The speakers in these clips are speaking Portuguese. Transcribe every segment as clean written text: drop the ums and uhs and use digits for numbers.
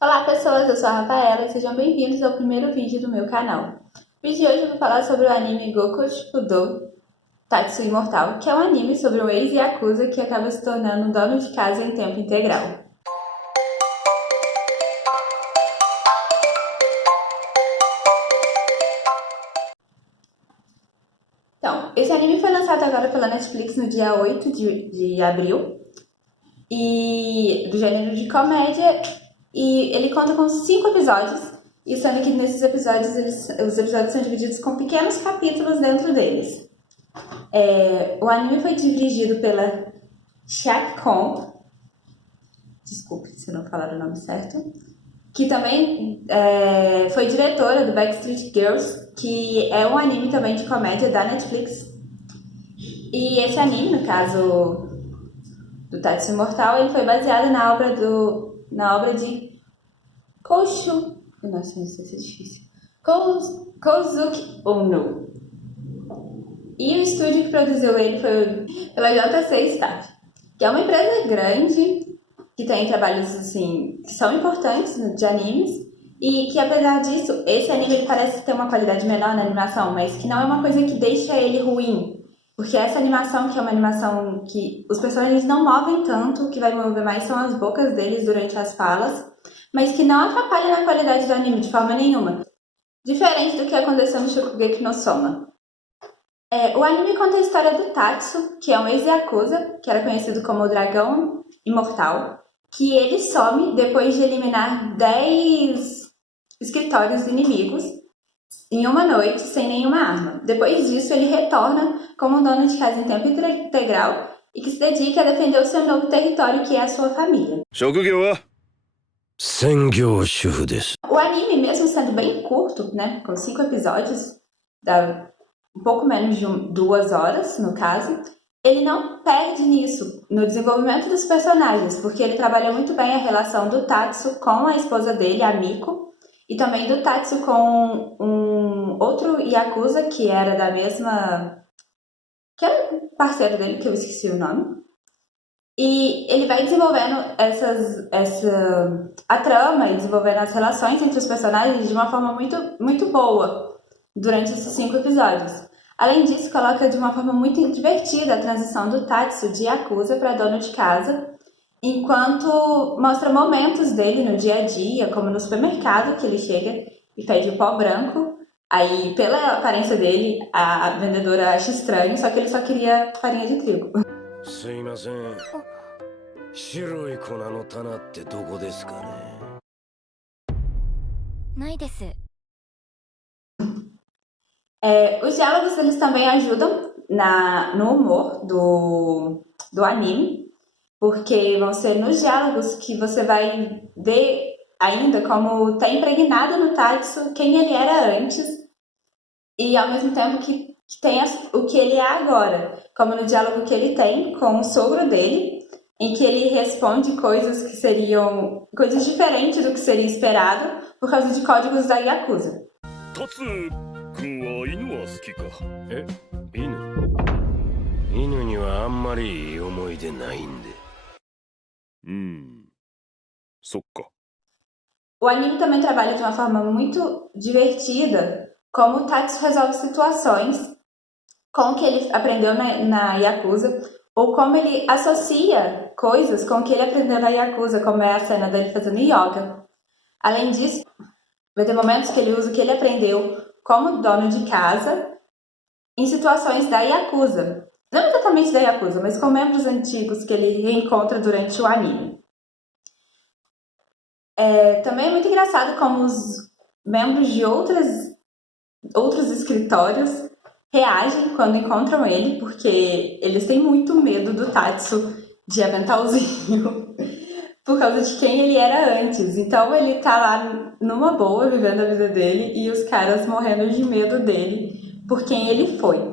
Olá pessoas, eu sou a Rafaela e sejam bem-vindos ao primeiro vídeo do meu canal. No vídeo de hoje eu vou falar sobre o anime Goku Shufudo Tatsu Imortal, que é um anime sobre um ex-yakuza que acaba se tornando um dono de casa em tempo integral. Então, esse anime foi lançado agora pela Netflix no dia 8 de abril, e do gênero de comédia, e ele conta com 5 episódios, e sendo que nesses episódios, os episódios são divididos com pequenos capítulos dentro deles. O anime foi dirigido pela Capcom, desculpe se não falar o nome certo, que também foi diretora do Backstreet Girls, que é um anime também de comédia da Netflix. E esse anime, no caso do Tatsu Imortal, ele foi baseado na obra de Koshu... Nossa, não sei se é difícil. Kozuki Ono. E o estúdio que produziu ele foi pela JC Staff, que é uma empresa grande, que tem trabalhos assim, que são importantes de animes, e que apesar disso, esse anime ele parece ter uma qualidade menor na animação, mas que não é uma coisa que deixa ele ruim. Porque essa animação, que é uma animação que os personagens não movem tanto, o que vai mover mais são as bocas deles durante as falas, mas que não atrapalha na qualidade do anime de forma nenhuma. Diferente do que aconteceu no Shokugeki no Soma. O anime conta a história do Tatsu, que é um ex-yakuza, que era conhecido como o Dragão Imortal, que ele some depois de eliminar 10 escritórios inimigos em uma noite sem nenhuma arma. Depois disso, ele retorna como um dono de casa em tempo integral e que se dedica a defender o seu novo território, que é a sua família. O anime, mesmo sendo bem curto, né, com 5 episódios, dá um pouco menos de 2 horas, no caso, ele não perde nisso, no desenvolvimento dos personagens, porque ele trabalha muito bem a relação do Tatsu com a esposa dele, a Miko, e também do Tatsu com um outro Yakuza que era da mesma... que era parceiro dele, que eu esqueci o nome. E ele vai desenvolvendo a trama e desenvolvendo as relações entre os personagens de uma forma muito, muito boa durante esses 5 episódios. Além disso, coloca de uma forma muito divertida a transição do Tatsu de Yakuza para dono de casa, enquanto mostra momentos dele no dia a dia, como no supermercado, que ele chega e pede o pó branco. Aí, pela aparência dele, a vendedora acha estranho, só que ele só queria farinha de trigo. すいません。白い粉の棚ってどこですかね。ないです。Os diálogos eles também ajudam no humor do anime, porque vão ser nos diálogos que você vai ver ainda como está impregnado no Tatsu quem ele era antes, e ao mesmo tempo que tem o que ele é agora, como no diálogo que ele tem com o sogro dele, em que ele responde coisas que seriam coisas diferentes do que seria esperado por causa de códigos da Yakuza. タツ君は犬は好きか。え、犬？犬にはあんまりいい思い出ないんで。そっか。 O anime também trabalha de uma forma muito divertida como o Tatsu resolve situações com o que ele aprendeu na Yakuza, ou como ele associa coisas com o que ele aprendeu na Yakuza, como é a cena dele fazendo yoga. Além disso, vai ter momentos que ele usa o que ele aprendeu como dono de casa em situações da Yakuza. Não exatamente da Yakuza, mas com membros antigos que ele reencontra durante o anime. Também é muito engraçado como os membros de outros escritórios reagem quando encontram ele, porque eles têm muito medo do Tatsu de aventalzinho por causa de quem ele era antes. Então ele tá lá numa boa, vivendo a vida dele, e os caras morrendo de medo dele por quem ele foi.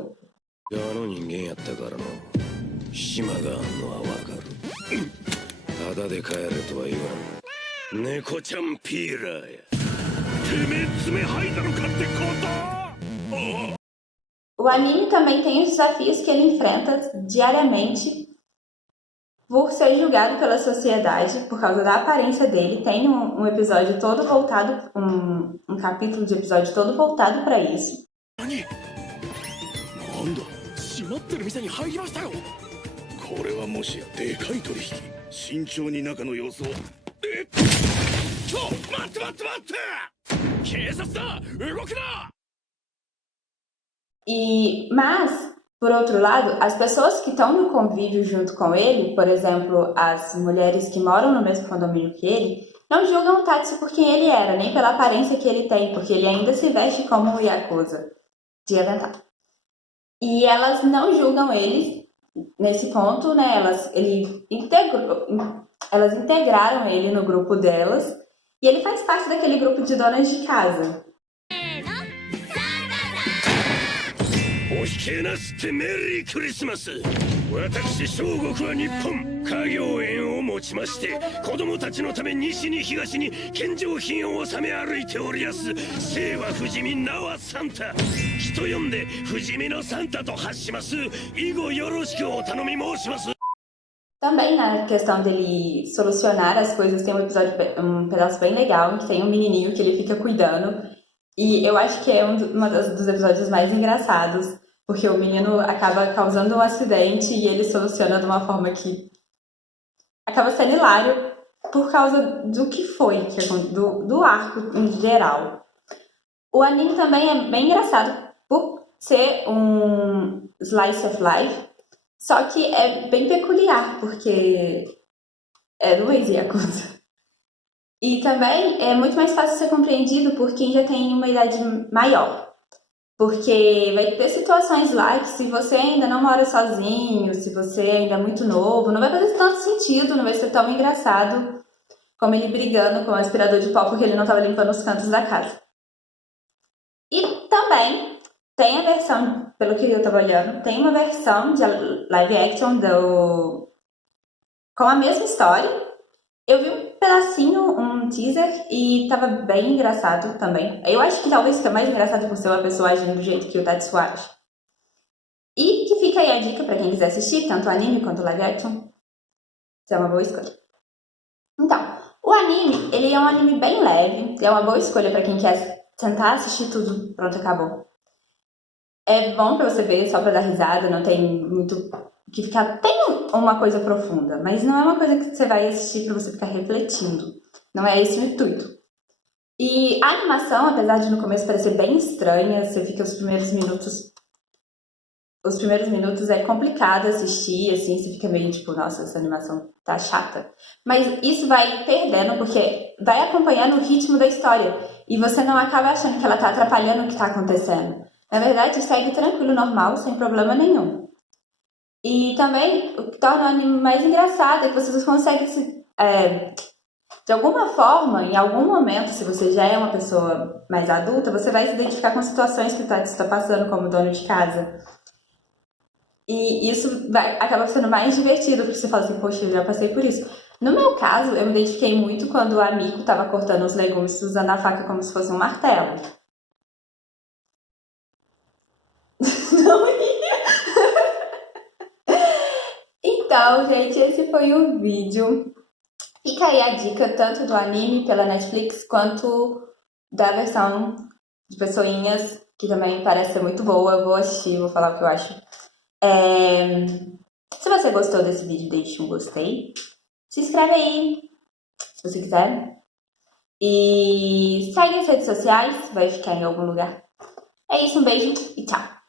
O anime também tem os desafios que ele enfrenta diariamente por ser julgado pela sociedade por causa da aparência dele. Tem um episódio todo voltado, um capítulo de episódio todo voltado para isso. なんだ閉まってる店に入りましたよこれはもしやでかい取引慎重に中の様子をちょ待って待って待って警察だ動くな Mas, por outro lado, as pessoas que estão no convívio junto com ele, por exemplo, as mulheres que moram no mesmo condomínio que ele, não julgam o Tatsu por quem ele era, nem pela aparência que ele tem, porque ele ainda se veste como um Yakuza de avental. E elas não julgam ele nesse ponto, né? Elas integraram ele no grupo delas e ele faz parte daquele grupo de donas de casa. お引けなすってメリークリスマス私小国は日本家業園を持ちまして子供たちのため西に東に献上品を納め歩いておりやす姓は不死身名はサンタ人呼んで不死身のサンタと発します以後よろしくお頼み申します Também na questão dele solucionar as coisas, tem um pedaço bem legal, que tem um menininho que ele fica cuidando. E eu acho que é um dos episódios mais engraçados, porque o menino acaba causando um acidente e ele soluciona de uma forma que acaba sendo hilário por causa do que foi, do arco em geral. O anime também é bem engraçado por ser um slice of life, só que é bem peculiar, porque é do ex-Yakuza. E também é muito mais fácil ser compreendido por quem já tem uma idade maior. Porque vai ter situações lá que se você ainda não mora sozinho, se você ainda é muito novo, não vai fazer tanto sentido, não vai ser tão engraçado como ele brigando com o aspirador de pó porque ele não estava limpando os cantos da casa. E também tem a versão, pelo que eu estava olhando, tem uma versão de live action com a mesma história. Eu vi um pedacinho, um teaser, e tava bem engraçado também. Eu acho que talvez fica mais engraçado por ser uma pessoa agindo do jeito que o Tatsu age. E que fica aí a dica pra quem quiser assistir, tanto o anime quanto o live action. Isso é uma boa escolha. Então, o anime, ele é um anime bem leve, é uma boa escolha pra quem quer sentar, assistir tudo, pronto, acabou. É bom pra você ver, só pra dar risada, não tem muito que ficar... Tem uma coisa profunda, mas não é uma coisa que você vai assistir pra você ficar refletindo. Não é esse o intuito. E a animação, apesar de no começo parecer bem estranha, você fica os primeiros minutos é complicado assistir, assim, você fica meio tipo, nossa, essa animação tá chata. Mas isso vai perdendo, porque vai acompanhando o ritmo da história. E você não acaba achando que ela tá atrapalhando o que tá acontecendo. Na verdade, segue tranquilo, normal, sem problema nenhum. E também o que torna o anime mais engraçado é que você consegue de alguma forma, em algum momento, se você já é uma pessoa mais adulta, você vai se identificar com situações que o Tatsu está passando como dono de casa. E isso acaba sendo mais divertido, porque você fala assim, poxa, eu já passei por isso. No meu caso, eu me identifiquei muito quando o amigo estava cortando os legumes usando a faca como se fosse um martelo. Não ia. Então, gente, esse foi o vídeo. Fica aí a dica tanto do anime pela Netflix quanto da versão de pessoinhas, que também parece ser muito boa. Eu vou assistir, vou falar o que eu acho. Se você gostou desse vídeo, deixe um gostei. Se inscreve aí, se você quiser. E segue as redes sociais, vai ficar em algum lugar. É isso, um beijo e tchau!